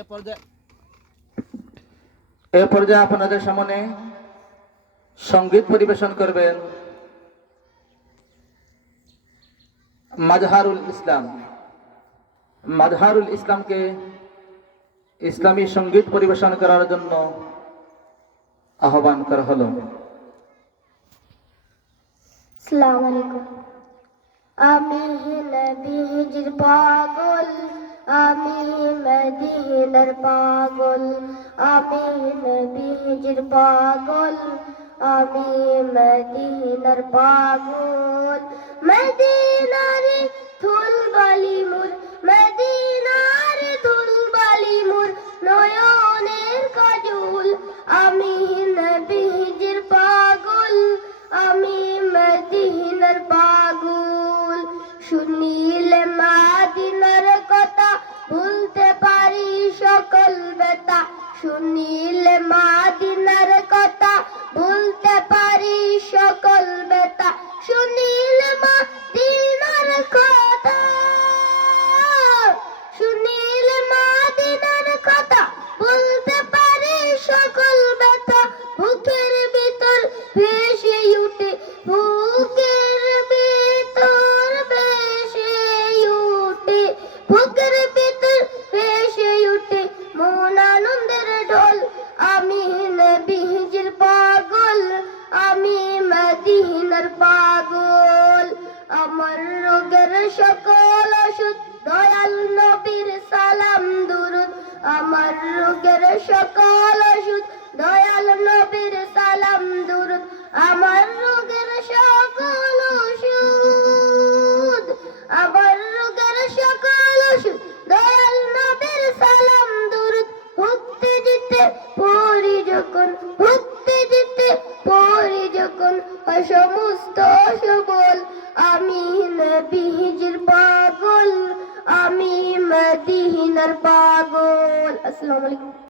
এ পর্যায়ে আপনাদের সামনে সঙ্গীত পরিবেশন করবেন মাজহারুল ইসলাম। মাজহারুল ইসলামকে ইসলামী সঙ্গীত পরিবেশন করার জন্য আহ্বান করা হলো। আসসালামু আলাইকুম। আমি নবীজির পাগল, আমি মদিনার পাগল, আমি নবীজির পাগল, আমি মদিনার পাগল। মদিনার ধুলবালি মোর, মদিনার ধুলবালি মোর নয়নের কাজল। আমি নবীজির পাগল, আমি মদিনার পাগল। শুনিলে মদিনার কথা ভুলতে পারি সকল ব্যথা, শুনিলে মদিনার কথা ভুলতে পারি সকল ব্যথা, শুনিলে মদিনার কথা, শুনিলে মদিনার কথা ভুলতে পারি সকল ব্যথা। বুকের ভিতর ভেসে উঠে, বুকের ভিতর ভেসে উঠে, বুকের ভিতর ভেসে উঠে মন আনন্দের ঢল। আমি নবীজির পাগল, আমি মদিনার পাগল। আমার রোগের সকল ওষুধ দয়াল নবীর সালাম দুরুদ, আমার রোগের সকল ওষুধ দয়াল নবীর সালাম দুরুদ, আমার রোগের সকল ওষুধ, আমার রোগের সকল ওষুধ দয়াল নবীর সালাম দুরুদ। ভুগতে যেতে পড়ি যখন, ভুগতে যেতে পড়ি যখন হয় সমস্ত সবল। আমি নবীজির পাগল, আমি মদিনার পাগল। আসসালামু আলাইকুম।